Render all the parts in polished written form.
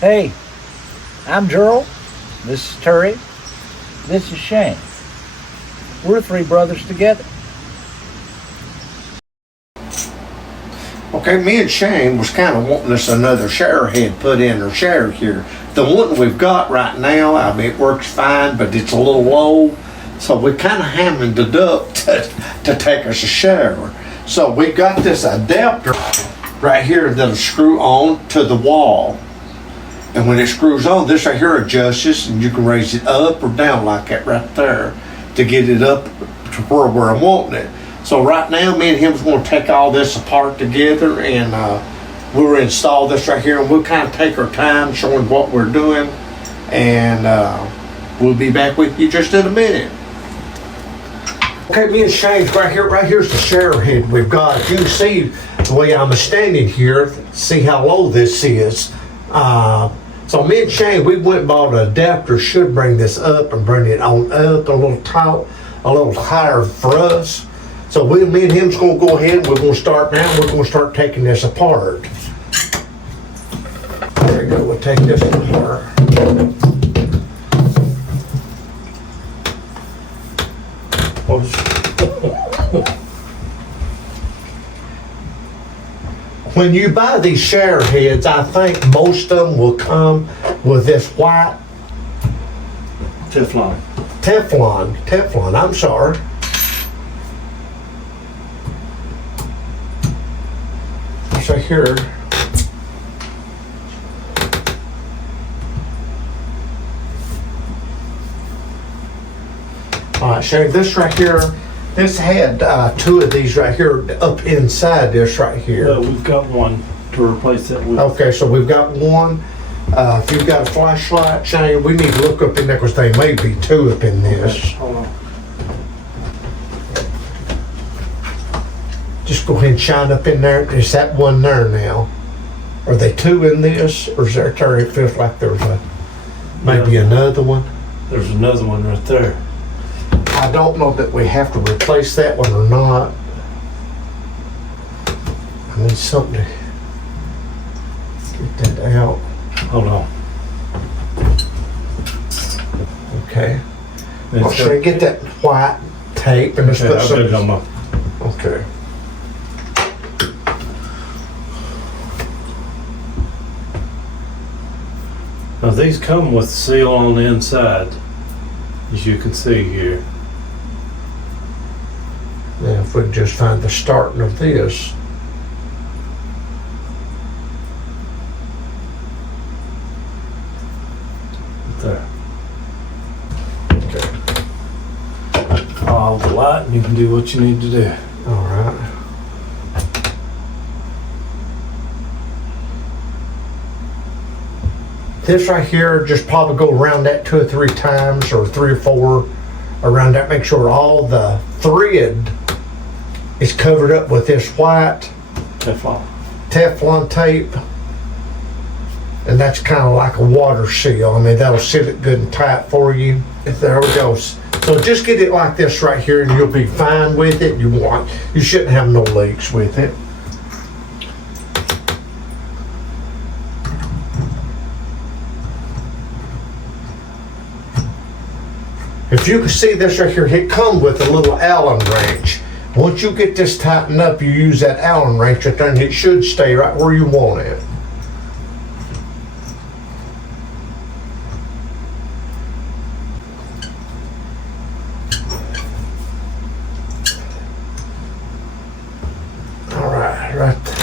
Hey, I'm Gerald. This is Terry. This is Shane. We're three brothers together. Okay, me and Shane was kind of wanting us another shower head put in our shower here. The one we've got right now, I mean, it works fine, but it's a little low. So we kind of hammering the duct to take us a shower. So we got this adapter right here that'll screw on to the wall. And when it screws on, this right here adjusts and you can raise it up or down like that right there to get it up to where I'm wanting it. So right now, me and him's going to take all this apart together and we'll install this right here and we'll kind of take our time showing what we're doing and we'll be back with you just in a minute. Okay, me and Shane's right here's the shower head we've got. You can see the way I'm standing here, see how low this is. So me and Shane, we went and bought an adapter, should bring this up and bring it on up a little top, a little higher for us. So me and him's gonna go ahead and we're gonna start now, we're gonna start taking this apart. There we go, we'll take this apart. When you buy these shower heads, I think most of them will come with this white Teflon, I'm sorry. It's right here. All right, Shane, this right here, this had two of these right here up inside this right here. we've got one to replace that with. Okay, so we've got one. If you've got a flashlight, Shane, we need to look up in there because there may be two up in this. Okay, hold on. Just go ahead and shine up in there. Is that one there now? Are they two in this, or is there? It feels like there's maybe another one. There's another one right there. I don't know that we have to replace that one or not. I need something to get that out. Hold on. Okay. Well, should I get that white tape and let's Okay, put I'll get it on some. my. Okay. Now these come with seal on the inside, as you can see here. Now, if we can just find the starting of this. There. Okay. All the light, and you can do what you need to do. All right. This right here, just probably go around that 2 or 3 times, or 3 or 4 around that. Make sure all the thread is covered up with this white Teflon tape. And that's kind of like a water seal. I mean, that'll seal it good and tight for you. There we go. So just get it like this right here and you'll be fine with it. You shouldn't have no leaks with it. If you can see this right here, it comes with a little Allen wrench. Once you get this tightened up, you use that Allen wrench right there and it should stay right where you want it. All right, right there.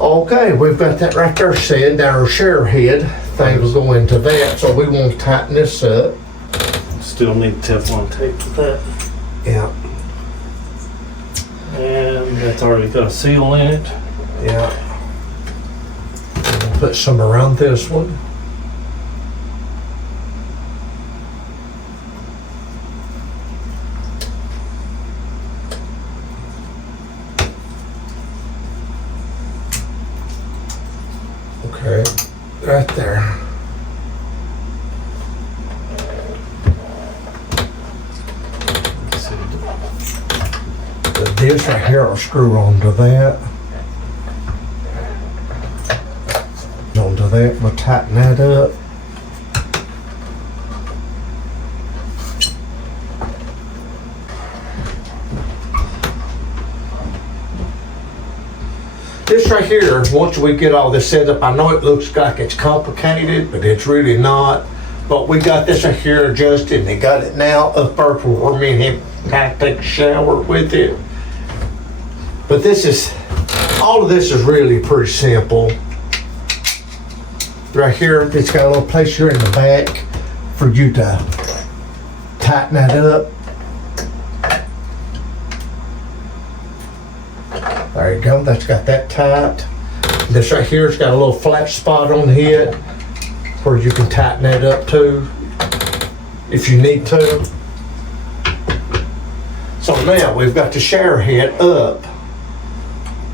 Okay, we've got that right there set. Now our shower head thing will go into that, so we want to tighten this up. Still need Teflon tape for that. Yeah, And that's already got a seal in it. yeah. We'll put some around this one. Okay, right there. this right here will screw onto that. Onto that, we'll tighten that up. This right here, once we get all this set up, I know it looks like it's complicated, but it's really not. But we got this right here adjusted, and they got it now up there where me and him kind of take a shower with it. But this is, all of this is really pretty simple. Right here, it's got a little place here in the back for you to tighten that up. There you go, that's got that tight. This right here's got a little flat spot on the head where you can tighten that up too, if you need to. So now we've got the shower head up.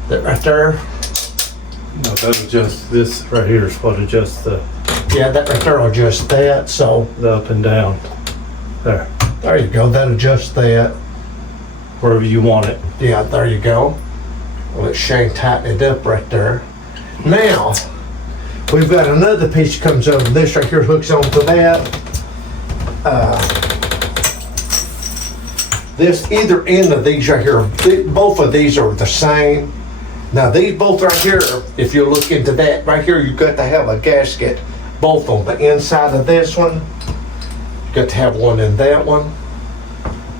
That right there. No, that adjusts, this right here is what adjusts the Yeah, that right there will adjust that, so. the up and down. There, There you go, that adjusts that. wherever you want it. Yeah, there you go. Let Shane tighten it up right there. Now, we've got another piece that comes over this right here, hooks onto that. This, either end of these right here, both of these are the same. Now these both right here, if you look into that, right here, you've got to have a gasket, both on the inside of this one. You've got to have one in that one.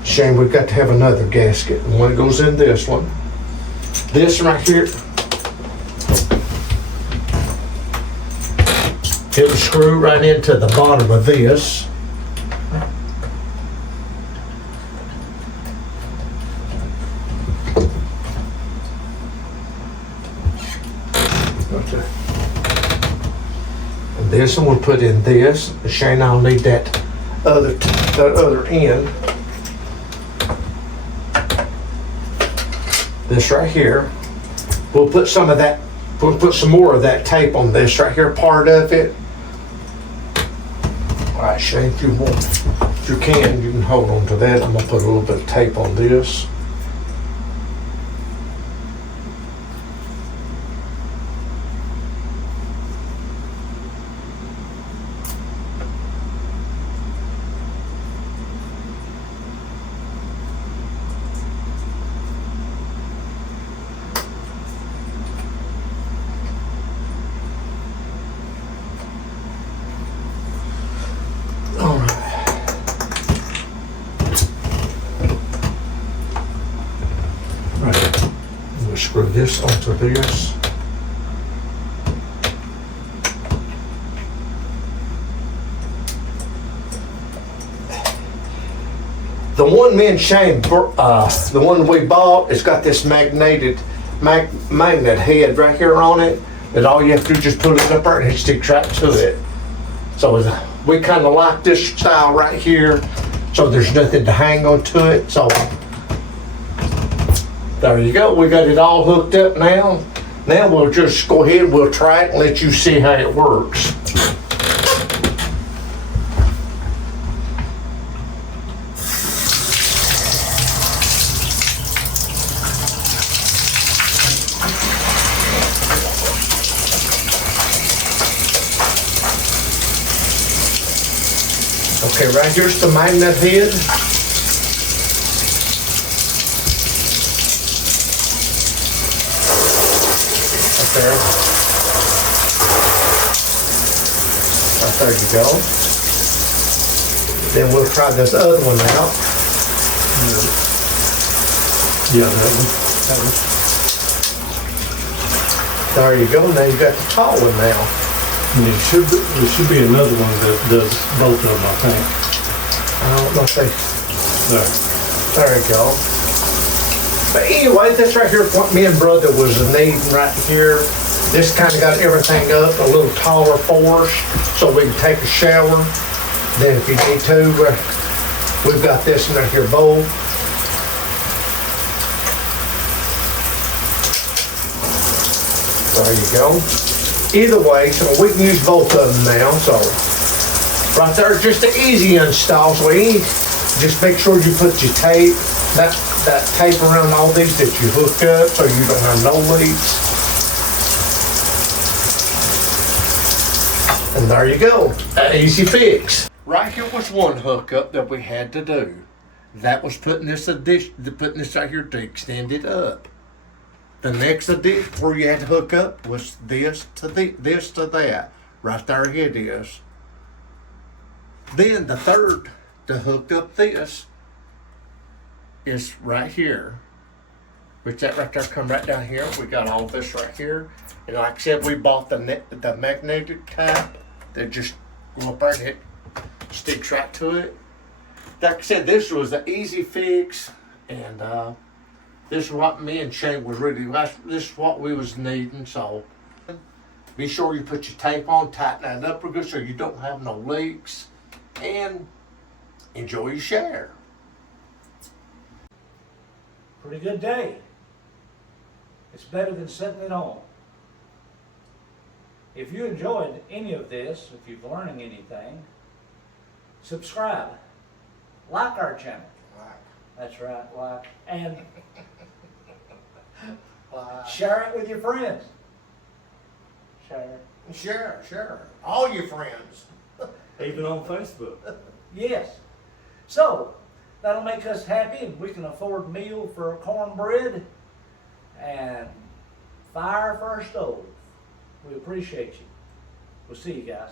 Shane, we've got to have another gasket. One goes in this one. This right here, it'll screw right into the bottom of this. Okay. And this one we'll put in this. Shane, I'll need that other end. This right here, we'll put some of that, we'll put some more of that tape on this right here, part of it. All right, Shane, if you want, if you can hold on to that. I'm gonna put a little bit of tape on this. All right. Right. We'll screw this onto this. The one me and Shane, the one we bought, it's got this magnet head right here on it. That all you have to do is just put it up there and it sticks right to it. So we kind of like this style right here, so there's nothing to hang on to it. So there you go. We got it all hooked up now. Now we'll just go ahead, we'll try it and let you see how it works. Okay, right here's the magnet head. Right there. Right there you go. Then we'll try this other one out. Yeah, that one. There you go. Now you got the tall one now. And there should be another one that does both of them, I think. I don't know if they. There. There you go. But anyway, this right here is what me and brother was needing right here. This kind of got everything up a little taller for us, so we can take a shower. Then if you need to, we've got this in right here bowl. There you go. Either way, so we can use both of them now. So right there, just an easy install. So just make sure you put your tape. That that tape around all these that you hook up so you don't have no leaks. And there you go, an easy fix. Right here was one hookup that we had to do. That was putting this right here to extend it up. The next addition where you had to hook up was this to that. Right there it is. Then the third to hook up this is right here. Which that right there come right down here. We got all this right here. And like I said, we bought the magnetic cap that just go up there and it sticks right to it. Like I said, this was an easy fix, and this is what me and Shane was this is what we was needing. So be sure you put your tape on, tighten that up real good so you don't have no leaks, and enjoy your share. Pretty good day. It's better than setting it on. If you enjoyed any of this, if you're learning anything, subscribe. Like our channel. That's right, like. And share it with your friends. Share. All your friends. Even on Facebook. Yes. So, that'll make us happy and we can afford meal for cornbread and fire for our stove. We appreciate you. We'll see you guys.